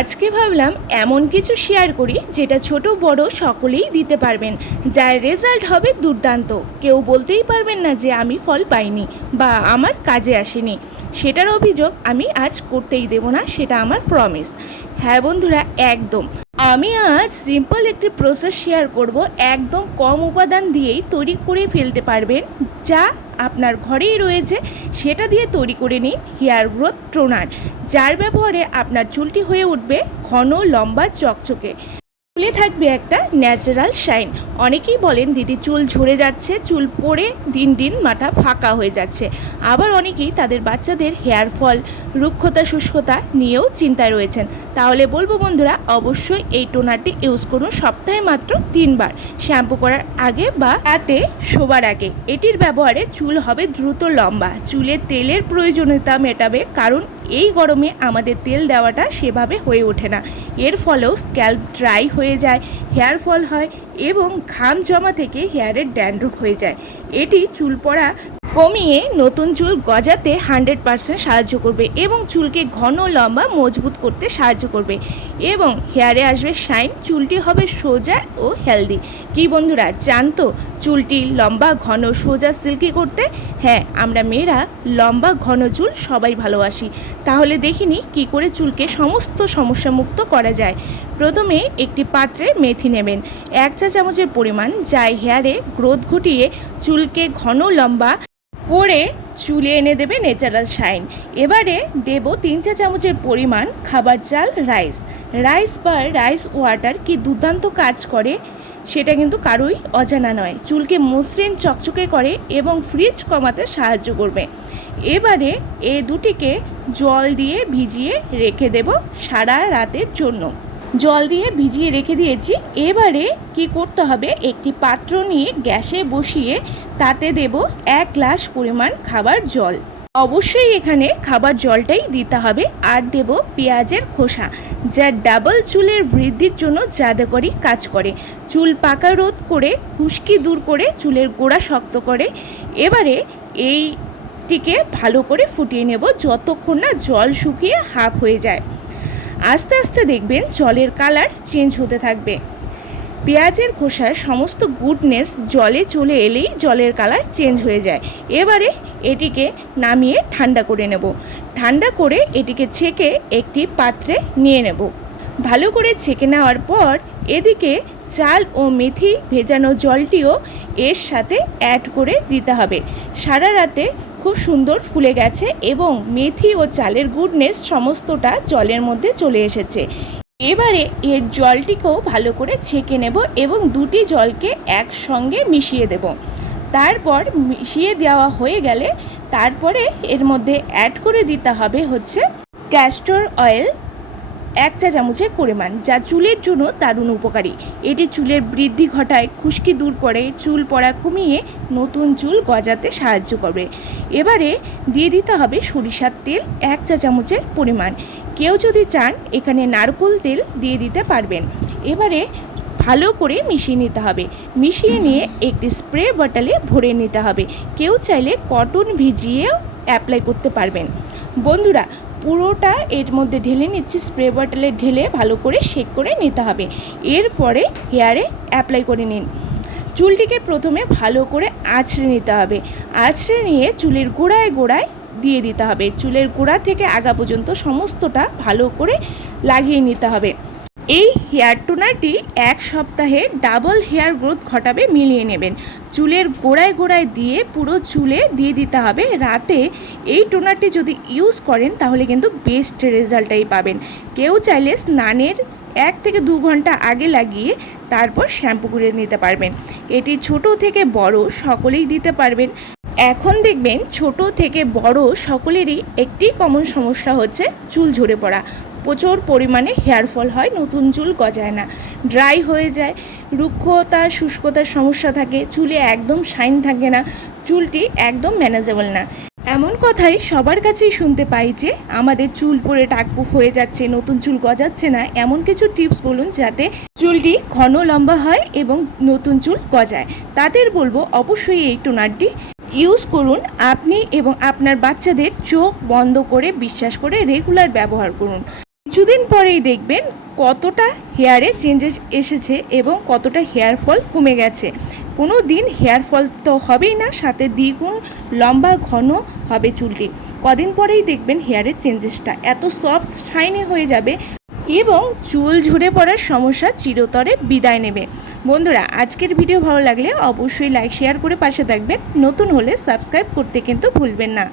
আজকে ভাবলাম এমন কিছু শেয়ার করি যেটা ছোট বড় সকলেই দিতে পারবেন, যার রেজাল্ট হবে দুর্দান্ত। কেউ বলতেই পারবেন না যে আমি ফল পাইনি বা আমার কাজে আসেনি। সেটার অভিযোগ আমি আজ করতেই দেব না, সেটা আমার প্রমিস হ্যাঁ বন্ধুরা, একদম। আমি আজ সিম্পল একটি প্রসেস শেয়ার করব, একদম কম উপাদান দিয়েই তৈরি করে ফেলতে পারবেন, যা আপনার ঘরেই রয়েছে, সেটা দিয়ে তৈরি করে নিন হেয়ার গ্রোথ ট্রোনার যার ব্যবহারে আপনার চুলটি হয়ে উঠবে ঘন লম্বা চকচকে। চুলে থাকবে একটা ন্যাচারাল শাইন। অনেকেই বলেন, দিদি, চুল ঝরে যাচ্ছে, চুল পড়ে দিন দিন মাথা ফাঁকা হয়ে যাচ্ছে। আবার অনেকেই তাদের বাচ্চাদের হেয়ার ফল, রুক্ষতা, শুষ্কতা নিয়েও চিন্তায় রয়েছেন। তাহলে বলব বন্ধুরা, অবশ্যই এই টোনারটি ইউজ করুন সপ্তাহে মাত্র তিনবার। শ্যাম্পু করার আগে বা রাতে শোবার আগে। এটির ব্যবহারে চুল হবে দ্রুত লম্বা। চুলে তেলের প্রয়োজনীয়তা মেটাবে, কারণ এই গরমে আমাদের তেল দেওয়াটা সেভাবে হয়ে ওঠে না। এর ফলেও স্ক্যাল্প ড্রাই হয়ে যায়, হেয়ার ফল হয় এবং ঘাম জমা থেকে হেয়ারের ড্যান্ড্রুফ হয়ে যায়। এটি চুল পড়া কমিয়ে নতুন চুল গজাতে হান্ড্রেড পারসেন্ট সাহায্য করবে এবং চুলকে ঘন, লম্বা, মজবুত করতে সাহায্য করবে এবং হেয়ারে আসবে শাইন। চুলটি হবে সোজা ও হেলদি। কি বন্ধুরা, জানতো? চুলটি লম্বা, ঘন, সোজা সিল্কি করতে? হ্যাঁ আমরা মেয়েরা লম্বা, ঘন চুল সবাই ভালোবাসি। তাহলে দেখিনি কি করে চুলকে সমস্ত সমস্যা মুক্ত করা যায়? প্রথমে একটি পাত্রে মেথি নেবেন। এক চা চামচের পরিমাণ যাই হেয়ারে গ্রোথ ঘটিয়ে চুলকে ঘন, লম্বা করে চুলে এনে দেবে ন্যাচারাল শাইন এবারে দেব তিন চা চামচের পরিমাণ খাবার চাল রাইস রাইস বা রাইস ওয়াটার কি দুর্দান্ত কাজ করে, সেটা কিন্তু কারোই অজানা নয়। চুলকে মসৃণ, চকচকে করে এবং ফ্রিজ কমাতে সাহায্য করবে। এবারে এ দুটিকে জল দিয়ে ভিজিয়ে রেখে দেব সারা রাতের জন্য। জল দিয়ে ভিজিয়ে রেখে দিয়েছি। এবারে কি করতে হবে? একটি পাত্র নিয়ে গ্যাসে বসিয়ে তাতে দেব এক গ্লাস পরিমাণ খাবার জল। অবশ্যই এখানে খাবার জলটাই দিতে হবে। আর দেব পেঁয়াজের খোসা, যা ডাবল চুলের বৃদ্ধির জন্য জাদুকরি কাজ করে। চুল পাকা রোধ করে খুশকি দূর করে চুলের গোড়া শক্ত করে। এবারে এইটিকে ভালো করে ফুটিয়ে নেব যতক্ষণ না জল শুকিয়ে হাফ হয়ে যায়। আস্তে আস্তে দেখবেন জলের কালার চেঞ্জ হতে থাকবে। পেঁয়াজের খোসার সমস্ত গুডনেস জলে চলে এলেই জলের কালার চেঞ্জ হয়ে যায়। এবারে এটিকে নামিয়ে ঠান্ডা করে নেব। ঠান্ডা করে এটিকে ছেঁকে একটি পাত্রে নিয়ে নেব। ভালো করে ছেঁকে নেওয়ার পর এদিকে চাল ও মেথি ভেজানো জলটিও এর সাথে অ্যাড করে দিতে হবে। সারা রাতে খুব সুন্দর ফুলে গেছে এবং মেথি ও চালের গুডনেস সমস্তটা জলের মধ্যে চলে এসেছে। এবারে এর জলটিকেও ভালো করে ছেঁকে নেব এবং দুটি জলকে একসঙ্গে মিশিয়ে দেব। তারপর মিশিয়ে দেওয়া হয়ে গেলে তারপরে এর মধ্যে অ্যাড করে দিতে হবে হচ্ছে ক্যাস্টর অয়েল এক চা চামচের পরিমাণ, যা চুলের জন্য দারুণ উপকারী। এটি চুলের বৃদ্ধি ঘটায়, খুশকি দূর করে, চুল পড়া কমিয়ে নতুন চুল গজাতে সাহায্য করবে এবারে দিয়ে দিতে হবে সরিষার তেল, এক চা চামচের পরিমাণ। কেউ যদি চান, এখানে নারকোল তেল দিয়ে দিতে পারবেন। এবারে ভালো করে মিশিয়ে নিতে হবে। মিশিয়ে নিয়ে একটি স্প্রে বটলে ভরে নিতে হবে। কেউ চাইলে কটন ভিজিয়েও অ্যাপ্লাই করতে পারবেন। বন্ধুরা পুরোটা এর মধ্যে ঢেলে নিচ্ছি স্প্রে বটলে ঢেলে ভালো করে শেক করে নিতে হবে। এরপরে হেয়ারে অ্যাপ্লাই করে নিন। চুলটিকে প্রথমে ভালো করে আছড়ে নিতে হবে। আছড়ে নিয়ে চুলের গোড়ায় গোড়ায় দিয়ে দিতে হবে। চুলের গোড়া থেকে আগা পর্যন্ত সমস্তটা ভালো করে লাগিয়ে নিতে হবে। এই হেয়ার টোনারটি এক সপ্তাহে ডাবল হেয়ার গ্রোথ ঘটাবে, মিলিয়ে নেবেন। চুলের গোড়ায় গোড়ায় দিয়ে পুরো চুলে দিয়ে দিতে হবে। রাতে এই টোনারটি যদি ইউজ করেন, তাহলে কিন্তু বেস্ট রেজাল্টটাই পাবেন। কেউ চাইলে স্নানের এক থেকে দু ঘণ্টা আগে লাগিয়ে তারপর শ্যাম্পু করে নিতে পারবেন। এটি ছোট থেকে বড় সকলেই দিতে পারবেন। এখন দেখবেন ছোট থেকে বড় সকলেরই একটি কমন সমস্যা হচ্ছে চুল ঝরে পড়া। প্রচুর পরিমাণে হেয়ার ফল হয়, নতুন চুল গজায় না। ড্রাই হয়ে যায়, রুক্ষতা, শুষ্কতার সমস্যা থাকে, চুলে একদম শাইন থাকে না, চুলটি একদম ম্যানেজেবল না। এমন কথাই সবার কাছেই শুনতে পাই যে, আমাদের চুল পরে টাকপু হয়ে যাচ্ছে, নতুন চুল গজাচ্ছে না, এমন কিছু টিপস বলুন যাতে চুলটি ঘন লম্বা হয় এবং নতুন চুল গজায়। তাদের বলব অবশ্যই এই টোনারটি ইউজ করুন আপনি এবং আপনার বাচ্চাদের চোখ বন্ধ করে, বিশ্বাস করে, রেগুলার ব্যবহার করুন। কিছুদিন পরেই দেখবেন কতটা হেয়ারে চেঞ্জেস এসেছে এবং কতটা হেয়ার ফল কমে গেছে। কোনো দিন হেয়ার ফল তো হবেই না, সাথে দ্বিগুণ লম্বা ঘন হবে চুলটি। কদিন পরেই দেখবেন হেয়ারের চেঞ্জেসটা এত সফট শাইনি হয়ে যাবে এবং চুল ঝরে পড়ার সমস্যা চিরতরে বিদায় নেবে। বন্ধুরা, আজকের ভিডিও ভালো লাগলে অবশ্যই লাইক শেয়ার করে পাশে থাকবেন। নতুন হলে সাবস্ক্রাইব করতে কিন্তু ভুলবেন না।